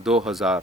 2000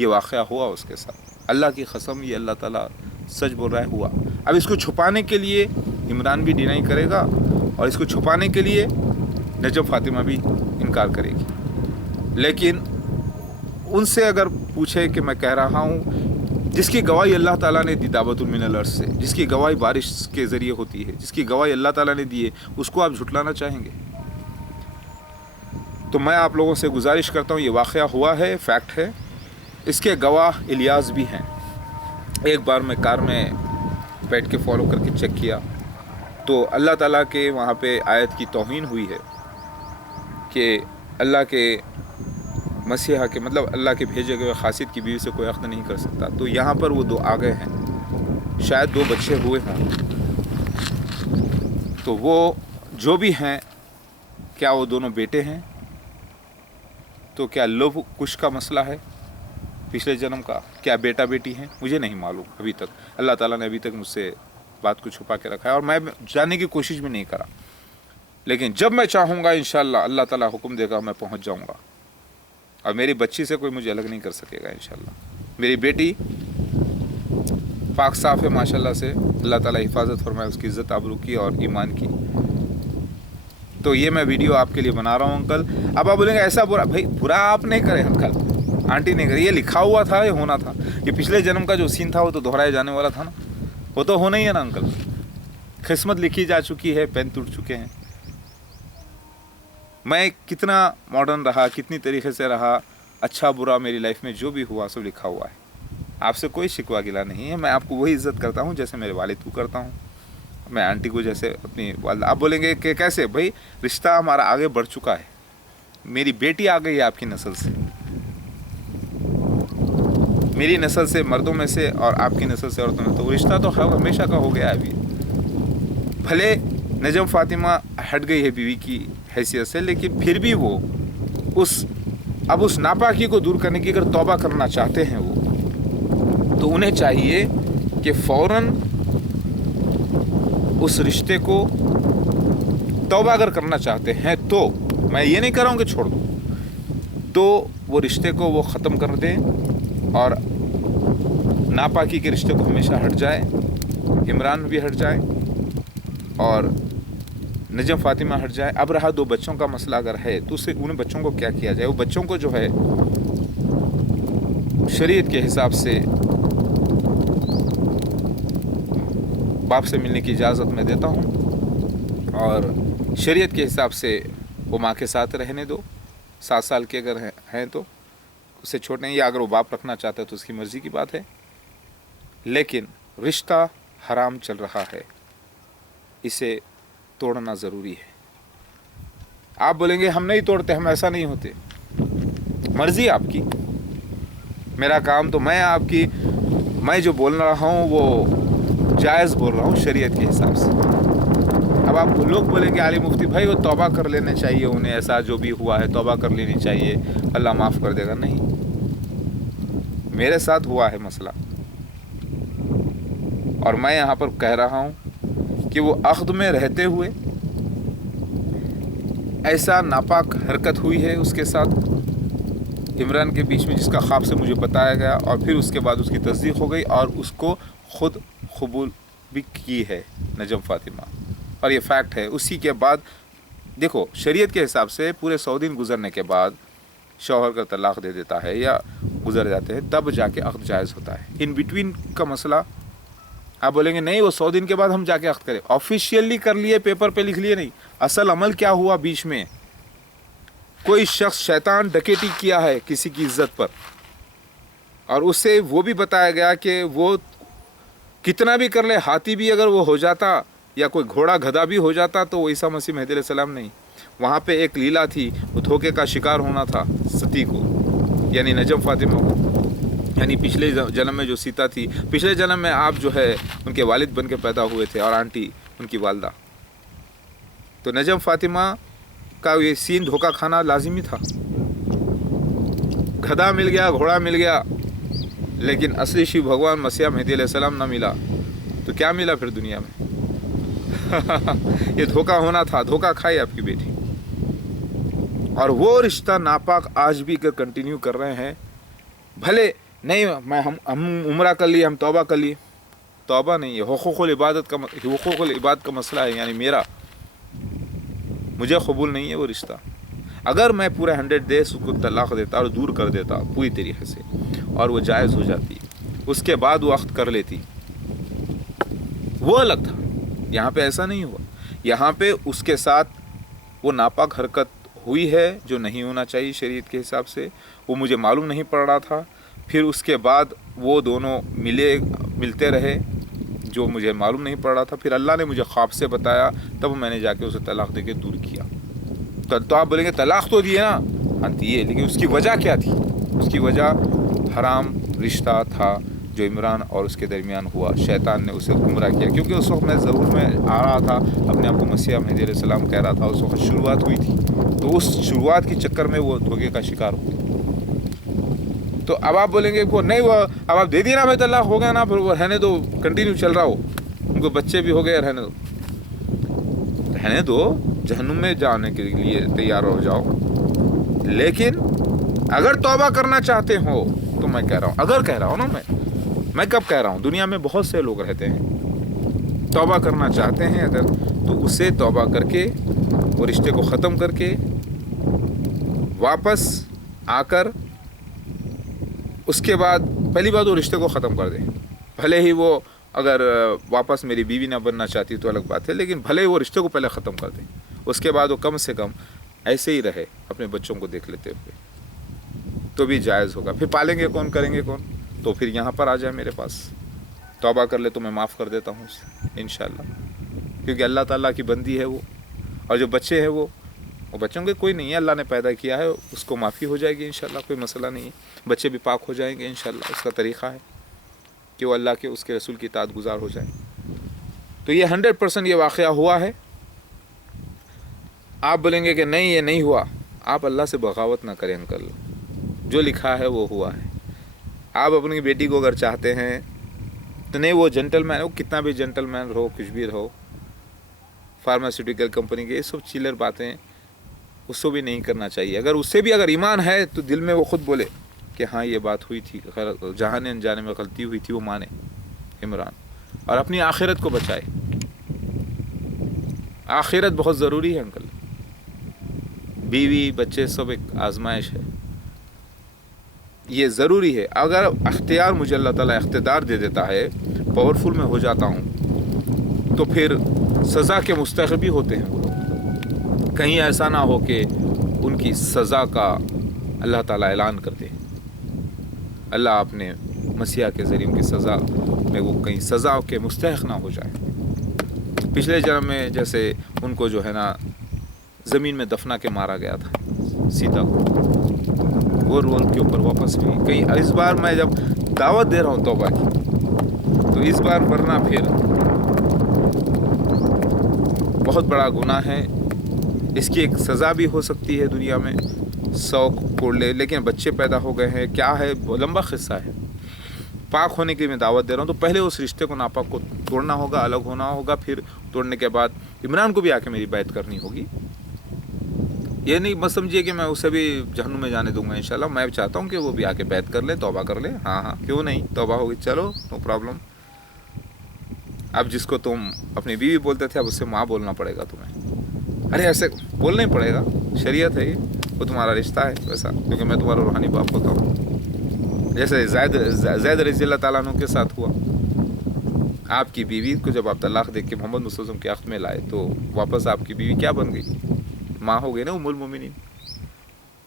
یہ واقعہ ہوا اس کے ساتھ، اللہ کی قسم یہ اللہ تعالیٰ سچ بول رہا ہے ہوا۔ اب اس کو چھپانے کے لیے عمران بھی ڈینائی کرے گا، اور اس کو چھپانے کے لیے نجم فاطمہ بھی انکار کرے گی۔ لیکن ان سے اگر پوچھے کہ میں کہہ رہا ہوں، جس کی گواہی اللہ تعالیٰ نے دی دعوت من الارض سے، جس کی گواہی بارش کے ذریعے ہوتی ہے، جس کی گواہی اللہ تعالیٰ نے دی ہے، اس کو آپ جھٹلانا چاہیں گے؟ تو میں آپ لوگوں سے گزارش کرتا ہوں، یہ واقعہ ہوا ہے، فیکٹ ہے، اس کے گواہ الیاس بھی ہیں۔ ایک بار میں کار میں بیٹھ کے فالو کر کے چیک کیا تو اللہ تعالیٰ کے وہاں پہ آیت کی توہین ہوئی ہے کہ اللہ کے مسیحا کے مطلب اللہ کے بھیجے گئے خاصیت کی بیوی سے کوئی عقد نہیں کر سکتا۔ تو یہاں پر وہ دو آ گئے ہیں، شاید 2 بچے ہوئے ہوں، تو وہ جو بھی ہیں، کیا وہ دونوں بیٹے ہیں؟ تو کیا لو کش کا مسئلہ ہے پچھلے جنم کا؟ کیا بیٹا بیٹی ہیں؟ مجھے نہیں معلوم ابھی تک، اللہ تعالیٰ نے ابھی تک مجھ سے بات کو چھپا کے رکھا ہے، اور میں جاننے کی کوشش بھی نہیں کرا، لیکن جب میں چاہوں گا انشاءاللہ اللہ تعالیٰ حکم دے گا میں پہنچ جاؤں گا، اور میری بچی سے کوئی مجھے الگ نہیں کر سکے گا انشاءاللہ۔ میری بیٹی پاک صاف ہے ماشاءاللہ سے، اللہ تعالیٰ حفاظت فرمائے اس کی عزت آبرو کی اور ایمان کی۔ تو یہ میں ویڈیو آپ کے لیے بنا رہا ہوں انکل۔ اب آپ بولیں گے ایسا برا، بھائی برا آپ نہیں کریں انکل، آنٹی نہیں کرے، یہ لکھا ہوا تھا، یہ ہونا تھا، یہ پچھلے جنم کا جو سین تھا وہ تو دہرائے جانے والا تھا نا، وہ تو ہونا ہی ہے نا انکل، قسمت لکھی جا چکی ہے، پین ٹوٹ چکے ہیں۔ میں کتنا ماڈرن رہا، کتنی طریقے سے رہا، اچھا برا میری لائف میں جو بھی ہوا سب لکھا ہوا ہے، آپ سے کوئی شکوہ گلا نہیں ہے، میں آپ کو وہی عزت کرتا ہوں جیسے میرے والد کو کرتا ہوں، میں آنٹی کو جیسے اپنی والدہ۔ آپ بولیں گے کہ کیسے؟ بھائی رشتہ ہمارا آگے بڑھ چکا ہے، میری بیٹی آ گئی ہے آپ کی نسل سے، میری نسل سے مردوں میں سے اور آپ کی نسل سے عورتوں میں، تو رشتہ تو ہمیشہ کا ہو گیا ہے ابھی۔ بھلے نجم فاطمہ ہٹ گئی ہے بیوی کی حیثیت سے، لیکن پھر بھی وہ اب اس ناپاکی کو دور کرنے کی اگر توبہ کرنا چاہتے ہیں وہ، تو انہیں چاہیے کہ فوراً اس رشتے کو توبہ اگر کرنا چاہتے ہیں تو، میں یہ نہیں کر رہا ہوں کہ چھوڑ دو، تو وہ رشتے کو وہ ختم کر دیں اور ناپاکی کے رشتے کو ہمیشہ ہٹ جائے، عمران بھی ہٹ جائے اور نجم فاطمہ ہٹ جائے۔ اب رہا 2 بچوں کا مسئلہ اگر ہے تو اسے ان بچوں کو کیا کیا جائے؟ وہ بچوں کو جو ہے شریعت کے حساب سے باپ سے ملنے کی اجازت میں دیتا ہوں، اور شریعت کے حساب سے وہ ماں کے ساتھ رہنے دو، 7 سال کے اگر ہیں تو اسے چھوڑنے، یا اگر وہ باپ رکھنا چاہتا ہے تو اس کی مرضی کی بات ہے، لیکن رشتہ حرام چل رہا ہے، اسے توڑنا ضروری ہے۔ آپ بولیں گے ہم نہیں توڑتے، ہم ایسا نہیں ہوتے، مرضی آپ کی، میرا کام تو میں جو بول رہا ہوں وہ جائز بول رہا ہوں شریعت کے حساب سے۔ اب آپ لوگ بولیں گے علی مفتی بھائی وہ توبہ کر لینے چاہیے، انہیں ایسا جو بھی ہوا ہے توبہ کر لینی چاہیے، اللہ معاف کر دے گا۔ نہیں، میرے ساتھ ہوا ہے مسئلہ، اور میں یہاں پر کہہ رہا ہوں کہ وہ عقد میں رہتے ہوئے ایسا ناپاک حرکت ہوئی ہے اس کے ساتھ عمران کے بیچ میں، جس کا خواب سے مجھے بتایا گیا، اور پھر اس کے بعد اس کی تصدیق ہو گئی اور اس کو خود قبول بھی کی ہے نجم فاطمہ، اور یہ فیکٹ ہے۔ اسی کے بعد دیکھو شریعت کے حساب سے پورے 100 دن گزرنے کے بعد شوہر کا طلاق دے دیتا ہے یا گزر جاتے ہیں، تب جا کے عقد جائز ہوتا ہے۔ ان بٹوین کا مسئلہ آپ بولیں گے نہیں وہ 100 دن کے بعد ہم جا کے عقد کریں، آفیشیلی کر لیے، پیپر پہ لکھ لیے، نہیں، اصل عمل کیا ہوا بیچ میں؟ کوئی شخص شیطان ڈکیتی کیا ہے کسی کی عزت پر، اور اسے وہ بھی بتایا گیا کہ وہ کتنا بھی کر لے، ہاتھی بھی اگر وہ ہو جاتا یا کوئی گھوڑا گدھا بھی ہو جاتا تو وہ عیسیٰ مسیح مہدی علیہ السلام نہیں۔ وہاں پہ ایک لیلا تھی، وہ دھوکے کا شکار ہونا تھا ستی کو، یعنی نجم فاطمہ کو، یعنی پچھلے جنم میں جو سیتا تھی، پچھلے جنم میں آپ جو ہے ان کے والد بن کے پیدا ہوئے تھے اور آنٹی ان کی والدہ، تو نجم فاطمہ کا یہ سین دھوکہ کھانا لازمی تھا۔ گدھا مل گیا، گھوڑا مل گیا، لیکن اصلی شیو بھگوان مسیح مہدی علیہ السلام نہ ملا، تو کیا ملا پھر دنیا میں؟ یہ دھوکہ ہونا تھا، دھوکہ کھائی آپ کی بیٹی، اور وہ رشتہ ناپاک آج بھی کنٹینیو کر رہے ہیں۔ بھلے نہیں میں ہم عمرہ کر لیے، ہم توبہ کر لیے، توبہ نہیں ہے، حقوق العباد کا مسئلہ ہے، یعنی مجھے قبول نہیں ہے وہ رشتہ۔ اگر میں پورے 100 ڈیز اس کو طلاق دیتا اور دور کر دیتا پوری طریقے سے، اور وہ جائز ہو جاتی، اس کے بعد وہ عقد کر لیتی، وہ الگ تھا۔ یہاں پہ ایسا نہیں ہوا، یہاں پہ اس کے ساتھ وہ ناپاک حرکت ہوئی ہے جو نہیں ہونا چاہیے شریعت کے حساب سے، وہ مجھے معلوم نہیں پڑ رہا تھا، پھر اس کے بعد وہ دونوں ملتے رہے جو مجھے معلوم نہیں پڑ رہا تھا، پھر اللہ نے مجھے خواب سے بتایا، تب میں نے جا کے اسے طلاق دے کے دور کیا۔ تو آپ بولیں گے طلاق تو دیے نا، ہاں دیے، لیکن اس کی وجہ کیا تھی؟ اس کی وجہ حرام رشتہ تھا جو عمران اور اس کے درمیان ہوا، شیطان نے اسے گمراہ کیا، کیونکہ اس وقت میں ضرور میں آ رہا تھا، اپنے آپ کو مسیح مہدی علیہ السلام کہہ رہا تھا، اس وقت شروعات ہوئی تھی، تو اس شروعات کے چکر میں وہ دھوکے کا شکار ہوئی۔ تو اب آپ بولیں گے وہ نہیں، وہ اب آپ دے دیے نا، ہمیں طلاق ہو گیا نا، پھر وہ رہنے دو، کنٹینیو چل رہا ہو، ان کو بچے بھی ہو گئے، رہنے دو، جہنم میں جانے کے لیے تیار ہو جاؤ۔ لیکن اگر توبہ کرنا چاہتے ہو تو میں کہہ رہا ہوں، اگر کہہ رہا ہوں نا، میں کب کہہ رہا ہوں، دنیا میں بہت سے لوگ رہتے ہیں، توبہ کرنا چاہتے ہیں اگر، تو اسے توبہ کر کے وہ رشتے کو ختم کر کے واپس آ کر، اس کے بعد پہلی بات وہ رشتے کو ختم کر دیں، بھلے ہی وہ اگر واپس میری بیوی نہ بننا چاہتی تو الگ بات ہے، لیکن بھلے ہی وہ رشتے کو پہلے ختم کر دیں، اس کے بعد وہ کم سے کم ایسے ہی رہے اپنے بچوں کو دیکھ لیتے ہوئے، تو بھی جائز ہوگا۔ پھر پالیں گے کون، کریں گے کون؟ تو پھر یہاں پر آ جائے میرے پاس، توبہ کر لے تو میں معاف کر دیتا ہوں اسے انشاءاللہ، کیونکہ اللہ تعالیٰ کی بندی ہے وہ، اور جو بچے ہیں وہ بچوں کے کوئی نہیں ہے، اللہ نے پیدا کیا ہے، اس کو معافی ہو جائے گی انشاءاللہ، کوئی مسئلہ نہیں ہے، بچے بھی پاک ہو جائیں گے انشاءاللہ، اس کا طریقہ ہے کہ وہ اللہ کے اس کے رسول کی اطاعت گزار ہو جائیں۔ تو یہ 100% یہ واقعہ ہوا ہے۔ آپ بولیں گے کہ نہیں یہ نہیں ہوا، آپ اللہ سے بغاوت نہ کریں انکل، جو لکھا ہے وہ ہوا ہے۔ آپ اپنی بیٹی کو اگر چاہتے ہیں تو نہیں، وہ جنٹل مین، وہ کتنا بھی جنٹل مین رہو، کچھ بھی رہو، فارماسیوٹیکل کمپنی کے یہ سب چیلر باتیں اس کو بھی نہیں کرنا چاہیے۔ اگر اس سے بھی اگر ایمان ہے تو دل میں وہ خود بولے کہ ہاں یہ بات ہوئی تھی، جہاں انجانے میں غلطی ہوئی تھی، وہ مانے عمران، اور اپنی آخرت کو بچائے۔ آخرت بہت ضروری ہے انکل، بیوی بچے سب ایک آزمائش ہے، یہ ضروری ہے۔ اگر اختیار مجھے اللہ تعالیٰ اقتدار دے دیتا ہے، پاورفل میں ہو جاتا ہوں، تو پھر سزا کے مستحق بھی ہوتے ہیں وہ لوگ، کہیں ایسا نہ ہو کہ ان کی سزا کا اللہ تعالیٰ اعلان کر دے، اللہ اپنے مسیح کے ذریعے ان کی سزا میں وہ کہیں سزا کے مستحق نہ ہو جائے۔ پچھلے جنم میں جیسے ان کو جو ہے نا زمین میں دفنا کے مارا گیا تھا سیتا کو، وہ رول کے اوپر واپس بھی کہیں، اس بار میں جب دعوت دے رہا ہوں توبہ کی، تو اس بار ورنہ پھر بہت بڑا گناہ ہے، اس کی ایک سزا بھی ہو سکتی ہے دنیا میں، 100 کوڑ لے، لیکن بچے پیدا ہو گئے ہیں، کیا ہے لمبا قصہ ہے۔ پاک ہونے کے لیے میں دعوت دے رہا ہوں، تو پہلے اس رشتے کو ناپاک کو توڑنا ہوگا، الگ ہونا ہوگا، پھر توڑنے کے بعد عمران کو بھی آ کے میری بیعت کرنی ہوگی۔ یہ نہیں مت سمجھیے کہ میں اسے بھی جہنم میں جانے دوں گا انشاءاللہ، میں چاہتا ہوں کہ وہ بھی آ کے بیعت کر لے، توبہ کر لے، ہاں کیوں نہیں، توبہ ہوگی، چلو نو پرابلم۔ اب جس کو تم اپنی بیوی بولتے تھے، اب اس سے ماں بولنا پڑے گا تمہیں، ارے ایسے بولنا ہی پڑے گا، شریعت ہے یہ، وہ تمہارا رشتہ ہے ویسا، کیونکہ میں تمہارا روحانی باپ ہوتا ہوں، جیسے زید رضی اللہ تعالیٰ عنہ کے ساتھ ہوا۔ آپ کی بیوی کو جب آپ طلاق دے کے محمد مصطفیٰ کے عقد میں لائے، تو واپس آپ کی بیوی کیا بن گئی؟ ماں ہو گئی نا، ام المومنین،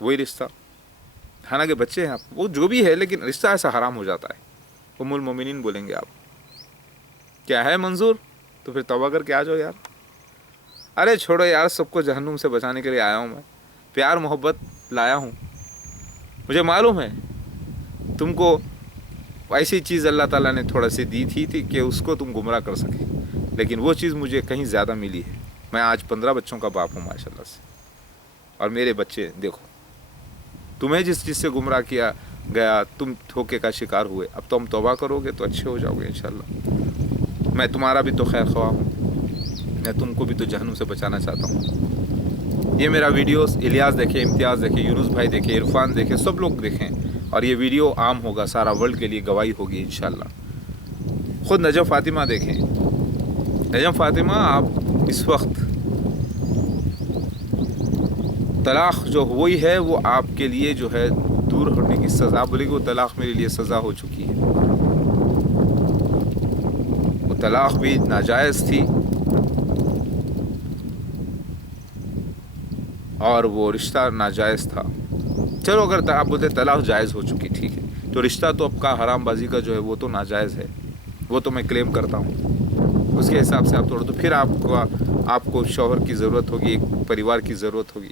وہی رشتہ، حالانکہ بچے ہیں آپ، وہ جو بھی ہے، لیکن رشتہ ایسا حرام ہو جاتا ہے، ام المومنین بولیں گے آپ، کیا ہے منظور؟ تو پھر توبہ کر کے آ جاؤ یار، ارے چھوڑو یار، سب کو جہنم سے بچانے کے لیے آیا ہوں میں، پیار محبت لایا ہوں، مجھے معلوم ہے تم کو ایسی چیز اللہ تعالیٰ نے تھوڑا سی دی تھی کہ اس کو تم گمراہ کر سکے، لیکن وہ چیز مجھے کہیں زیادہ ملی ہے۔ میں آج 15 بچوں کا باپ ہوں ماشاءاللہ سے، اور میرے بچے دیکھو، تمہیں جس چیز سے گمراہ کیا گیا، تم دھوکے کا شکار ہوئے، اب تم توبہ کرو گے تو اچھے ہو جاؤ گے انشاءاللہ۔ میں تمہارا بھی تو خیر خواہ ہوں، میں تم کو بھی تو جہنم سے بچانا چاہتا ہوں۔ یہ میرا ویڈیوز الیاس دیکھے، امتیاز دیکھے، یونس بھائی دیکھے، عرفان دیکھے، سب لوگ دیکھیں، اور یہ ویڈیو عام ہوگا، سارا ورلڈ کے لیے گواہی ہوگی انشاءاللہ۔ خود نجم فاطمہ دیکھیں، نجم فاطمہ آپ اس وقت طلاق جو ہوئی ہے وہ آپ کے لیے جو ہے دور ہونے کی سزا، آپ بولے کہ وہ طلاق میرے لیے سزا ہو چکی ہے، وہ طلاق بھی ناجائز تھی اور وہ رشتہ ناجائز تھا۔ چلو اگر آپ بولتے طلاق جائز ہو چکی، ٹھیک ہے، تو رشتہ تو آپ کا حرام بازی کا جو ہے وہ تو ناجائز ہے، وہ تو میں کلیم کرتا ہوں، اس کے حساب سے آپ توڑ دو، پھر آپ کو شوہر کی ضرورت ہوگی، ایک پریوار کی ضرورت ہوگی،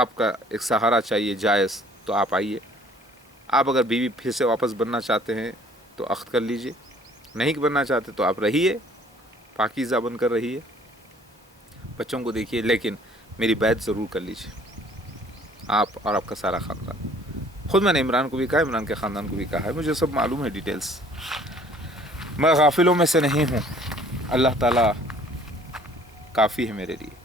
آپ کا ایک سہارا چاہیے جائز، تو آپ آئیے۔ آپ اگر بیوی پھر سے واپس بننا چاہتے ہیں تو عقد کر لیجئے، نہیں بننا چاہتے تو آپ رہیے، پاکیزہ بن کر رہیے، بچوں کو دیکھیے، لیکن میری بیعت ضرور کر لیجئے، آپ اور آپ کا سارا خاندان۔ خود میں نے عمران کو بھی کہا، عمران کے خاندان کو بھی کہا ہے، مجھے سب معلوم ہے ڈیٹیلز، میں غافلوں میں سے نہیں ہوں، اللہ تعالیٰ کافی ہے میرے لیے۔